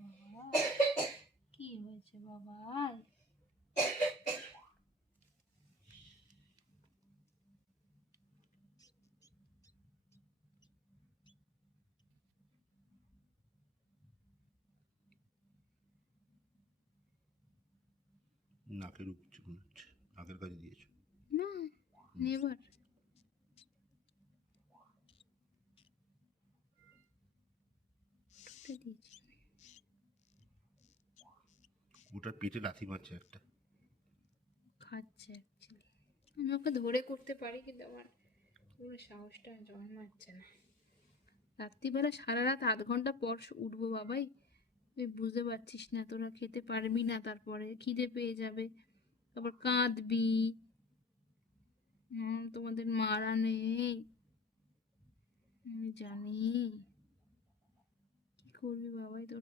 বাবা? কি হয়েছে বাবা? নাকে ঢুকছে মনে হচ্ছে, নাকের কাছে দিয়েছো? না, নেভার। দিয়েছি। ওটা পেটে লাথি মারছে একটা। খাচ্ছে অ্যাকচুয়ালি। আমি ওকে ধরে করতে পারি, কিন্তু আমার পুরো সাহসটা জন্মাচ্ছে না। রাত্রিবেলা সারা রাত 8 ঘন্টা পর উঠবো বাবাই। তুই বুঝতে পারছিস না, তোরা খেতে পারবি না, তারপরে খিদে পেয়ে যাবে, তারপর কাঁদবি। তোমাদের মারা নেই, আমি জানি। কি করবি বাবাই তোর?